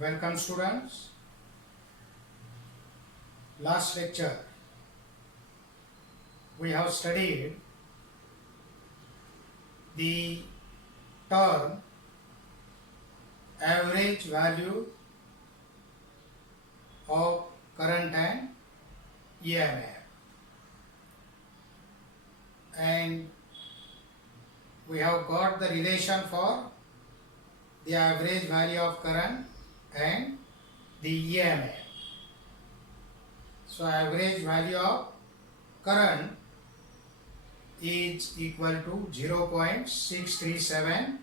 Welcome students. Last lecture we have studied the term average value of current and EMF, and we have got the relation for the average value of current and the EMF. So average value of current is equal to 0.637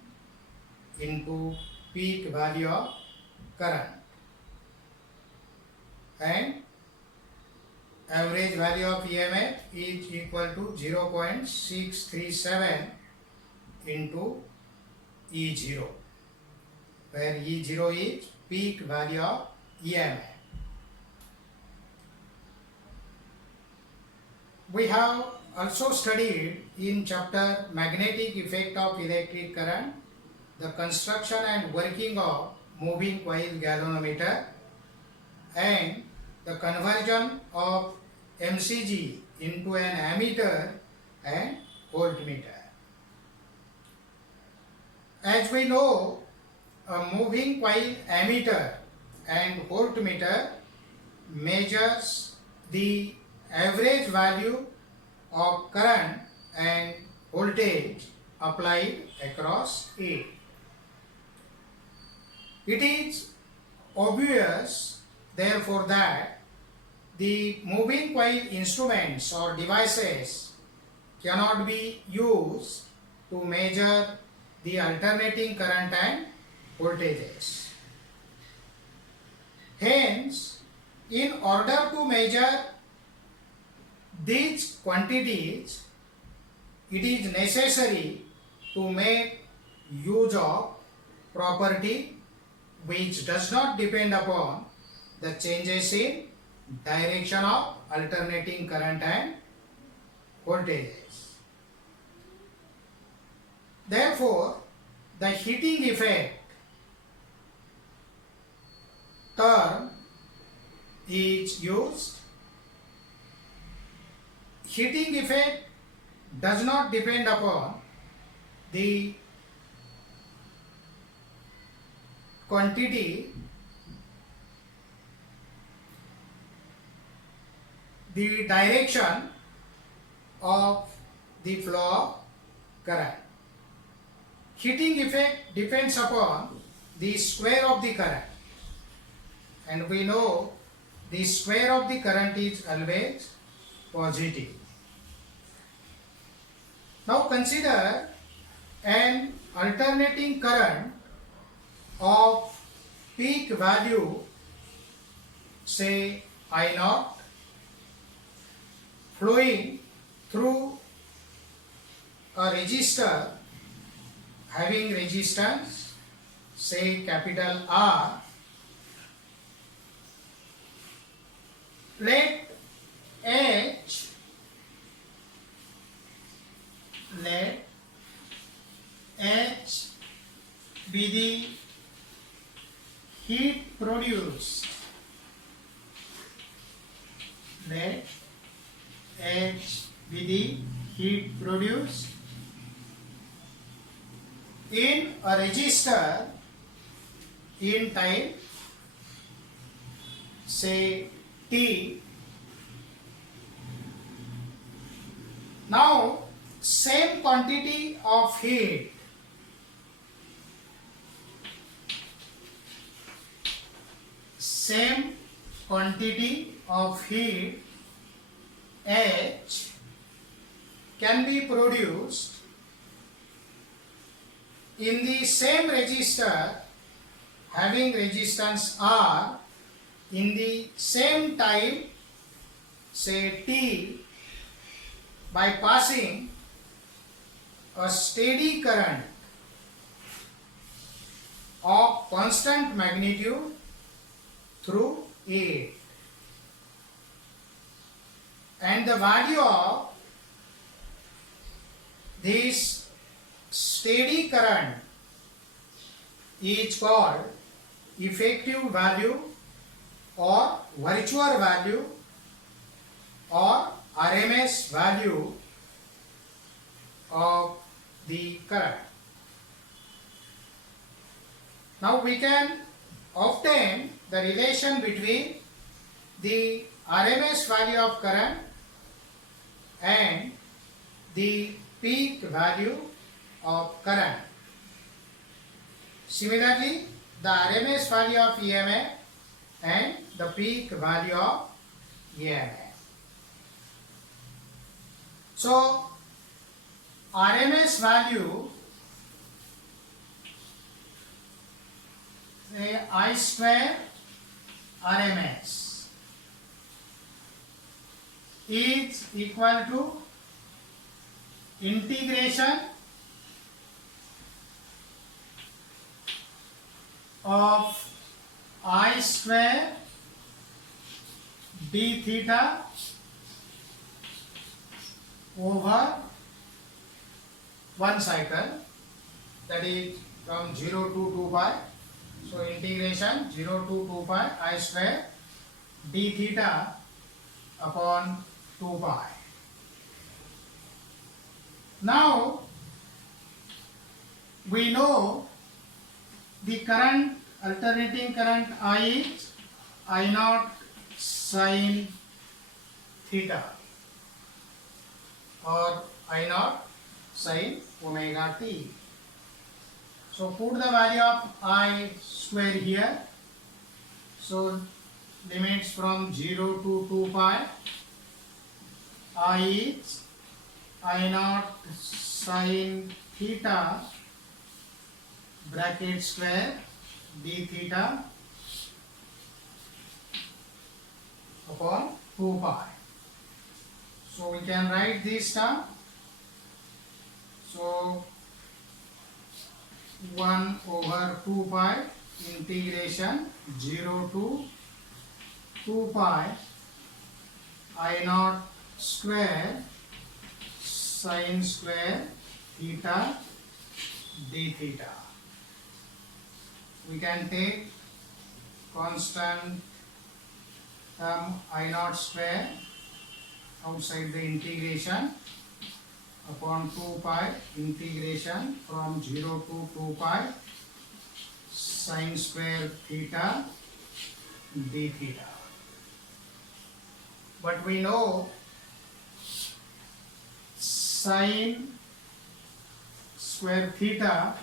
into peak value of current, and average value of EMF is equal to 0.637 into E0, where E0 is peak value of EMF. We have also studied in chapter magnetic effect of electric current, the construction and working of moving coil galvanometer, and the conversion of MCG into an ammeter and voltmeter. As we know, a moving coil ammeter and voltmeter measures the average value of current and voltage applied across it. It is obvious, therefore, that the moving coil instruments or devices cannot be used to measure the alternating current and voltages. Hence, in order to measure these quantities, it is necessary to make use of property which does not depend upon the changes in direction of alternating current and voltages. Therefore, the heating effect term is used. Heating effect does not depend upon the quantity, the direction of the flow of current. Heating effect depends upon the square of the current, and we know the square of the current is always positive. Now consider an alternating current of peak value, say I0, flowing through a resistor having resistance, say capital R. Let H be the heat produced. Let H be the heat produced in a resistor in time, say T. Now, same quantity of heat H can be produced in the same resistor having resistance R in the same time, say T, by passing a steady current of constant magnitude through it, and the value of this steady current is called effective value or virtual value or RMS value of the current. Now we can obtain the relation between the RMS value of current and the peak value of current. Similarly, the RMS value of EMF and the peak value of EMF. So, RMS value, say I square RMS is equal to integration of I square d theta over one cycle, that is from 0 to 2 pi. So integration 0 to 2 pi I square d theta upon 2 pi. Now we know the current, alternating current I is I naught sin theta or I naught sin omega t. So put the value of I square here. So limits from 0 to 2 pi. I is I naught sin theta bracket square d theta upon 2 pi. So we can write this term. So 1 over 2 pi integration 0 to 2 pi I naught square sin square theta d theta. We can take constant term I naught square outside the integration upon 2 pi integration from 0 to 2 pi sin square theta d theta. But we know sin square theta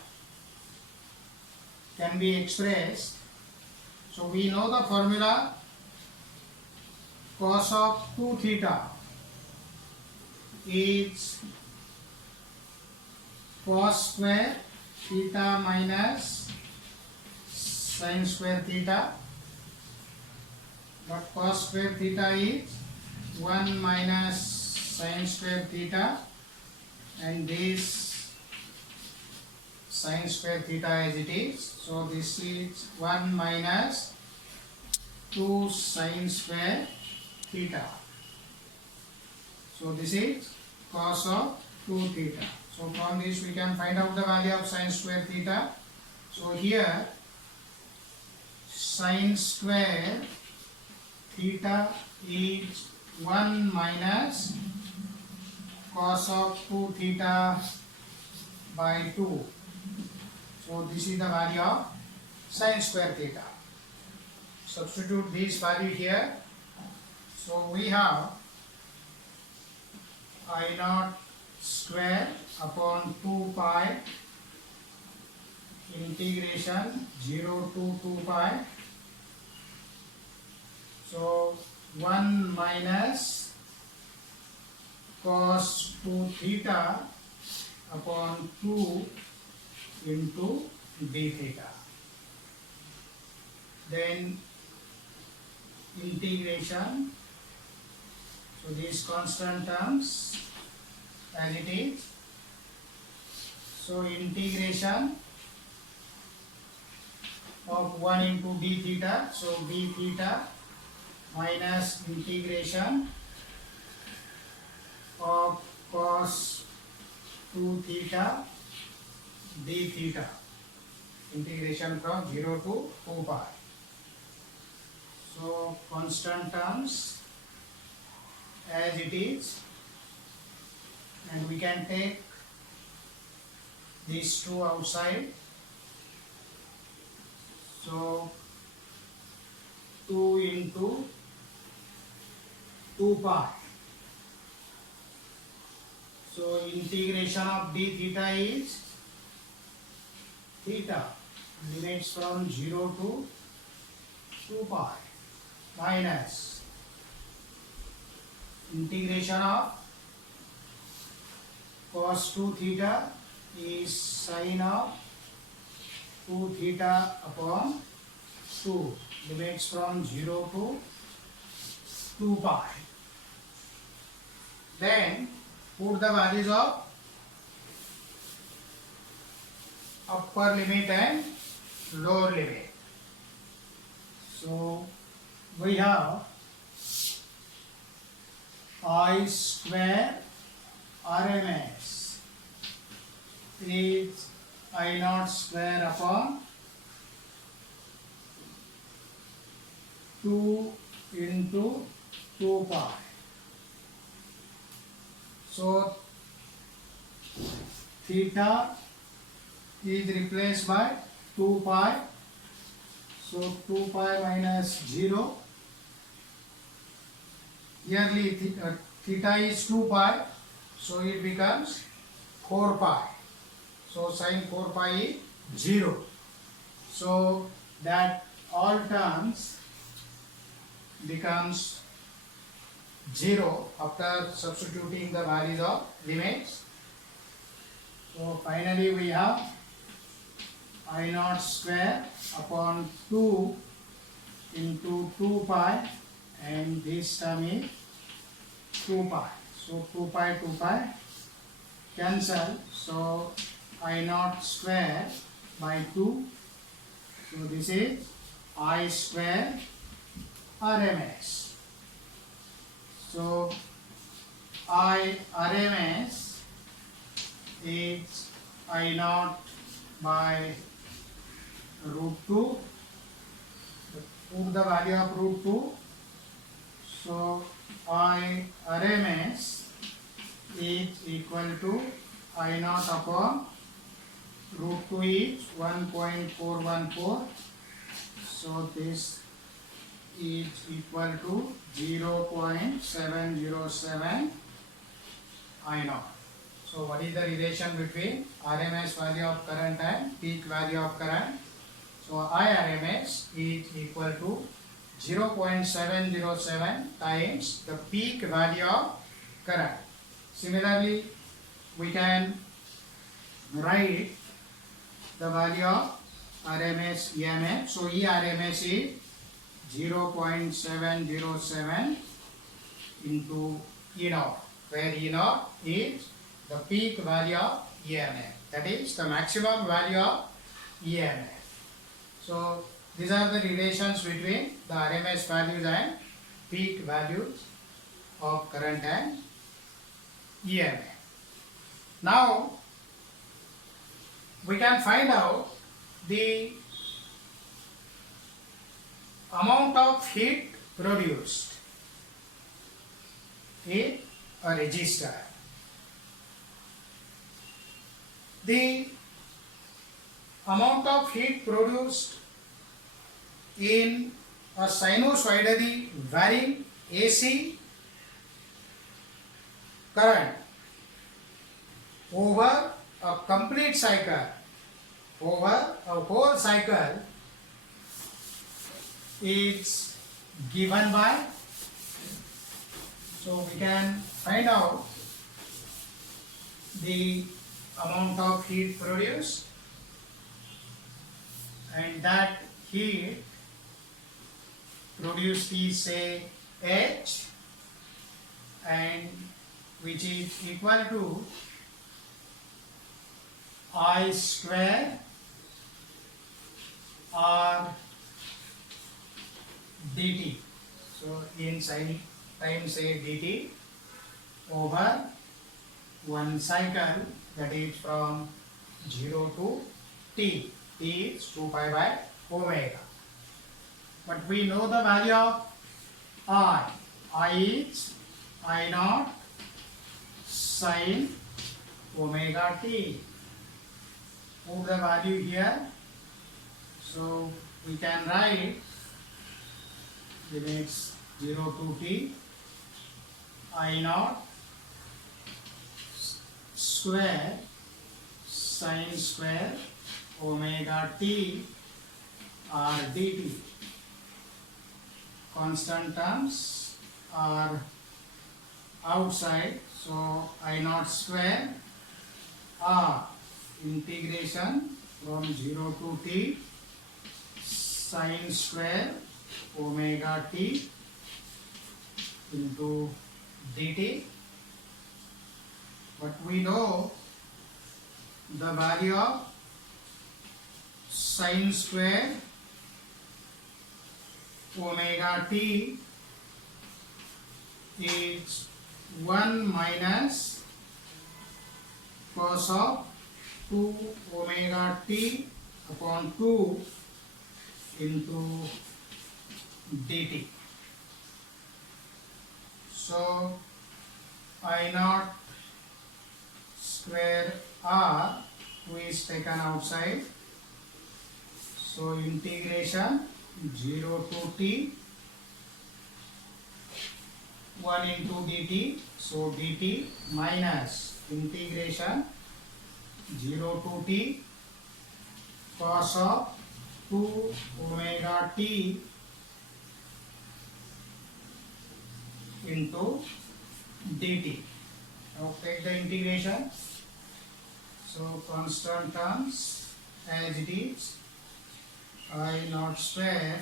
can be expressed. So we know the formula cos of 2 theta is cos square theta minus sin square theta, but cos square theta is 1 minus sin square theta, and this sin square theta as it is. So this is 1 minus 2 sin square theta. So this is cos of 2 theta. So from this we can find out the value of sin square theta. So here sin square theta is 1 minus cos of 2 theta by 2. So this is the value of sin square theta. Substitute this value here. So we have I naught square upon 2 pi integration 0 to 2 pi. So 1 minus cos 2 theta upon 2 into d theta. Then integration. So these constant terms as it is. So integration of 1 into d theta. So d theta minus integration of cos 2 theta d theta. integration from 0 to 2 pi. So constant terms as it is, and we can take these two outside. So 2 into 2 pi. So integration of d theta is theta, limits from 0 to 2 pi, minus integration of cos 2 theta is sine of 2 theta upon 2, limits from 0 to 2 pi. Then put the values of upper limit and lower limit. So we have I square RMS is I naught square upon 2 into 2 pi. So theta is replaced by 2 pi. So 2 pi minus 0. Yearly theta is 2 pi. So it becomes 4 pi. So sin 4 pi is 0. So that all terms becomes 0 after substituting the values of limits. So finally we have I naught square upon 2 into 2 pi, and this term is 2 pi. So 2 pi cancel. So I naught square by 2. So this is I square RMS. So I RMS is I naught by root 2. Put the value of root 2. So I RMS is equal to I naught upon root 2 is 1.414. So this is equal to 0.707 I naught. So what is the relation between RMS value of current and peak value of current? So IRMS is equal to 0.707 times the peak value of current. Similarly, we can write the value of RMS EMF. So ERMS is 0.707 into E naught, where E naught is the peak value of EMF, that is the maximum value of EMF. So these are the relations between the RMS values and peak values of current and EMF. Now we can find out the amount of heat produced in a resistor. The amount of heat produced in a sinusoidally varying AC current over a complete cycle, over a whole cycle, is given by, so we can find out the amount of heat produced, and that heat produced is say H, and which is equal to I square R dt. So in time say dt over one cycle, that is from 0 to t. T is 2 pi by omega. But we know the value of I. I is I naught sine omega t. Put the value here. So we can write limits 0 to t I naught square sine square omega t r dt. Constant terms are outside, so I naught square r integration from 0 to t sine square omega t into dt. But we know the value of sine square omega t is 1 minus cos of 2 omega t upon 2 into dt. So I naught square r, 2 is taken outside, so integration 0 to t 1 into dt, so dt minus integration 0 to t cos of 2 omega t into dt. Now take the integration. So constant terms as it is, I naught square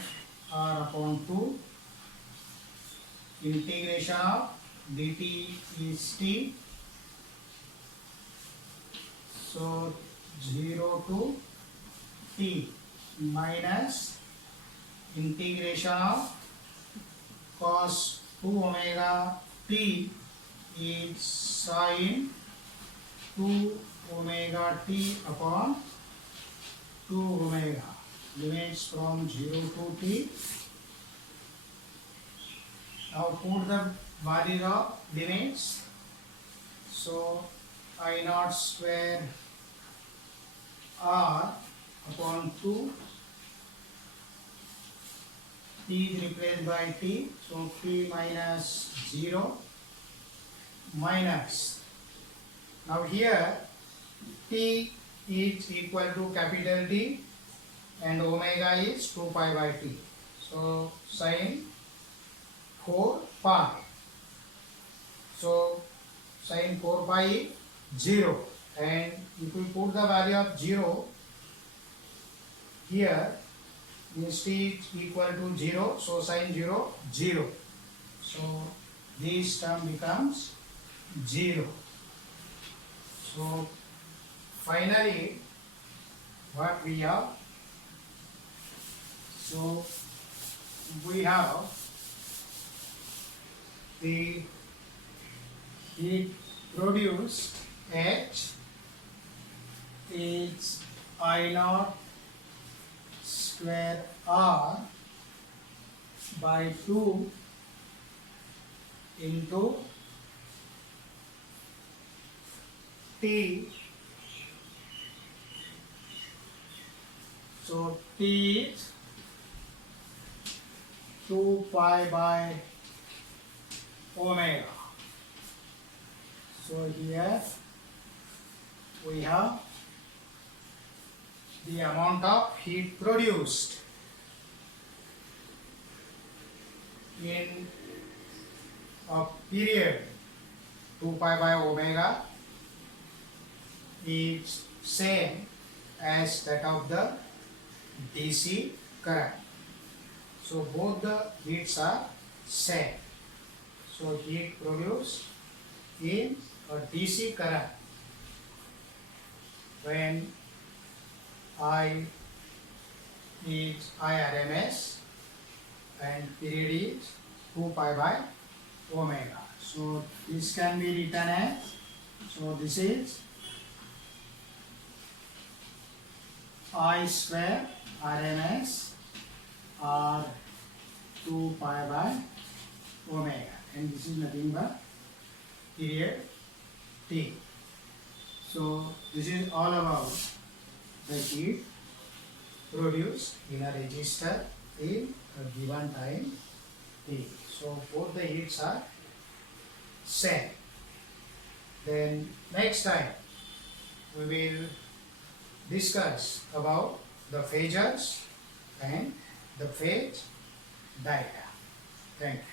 r upon 2, integration of dt is t, so 0 to t minus integration of cos 2 omega t is sine 2 omega t upon 2 omega, limits from 0 to t. Now put the value of limits. So I naught square r upon 2, t is replaced by t, so t minus 0 minus, now here t is equal to capital T and omega is 2 pi by t, so sine 4 pi, so sine 4 pi is 0, and if we put the value of 0 here, means t is equal to 0, so sine 0 0, so this term becomes 0. So finally what we have, so we have the heat produced H is I naught square r by 2 into T, so T is 2 pi by omega. So here we have the amount of heat produced in a period 2 pi by omega is same as that of the DC current. So both the heats are same. So heat produced in a DC current when I is IRMS and period is 2 pi by omega. So this can be written as, so this is I square RMS or 2 pi by omega, and this is nothing but period T. So this is all about the heat produced in a resistor in a given time T. So both the heats are same. Then next time we will discuss about the phasors and the phase diagram. Thank you.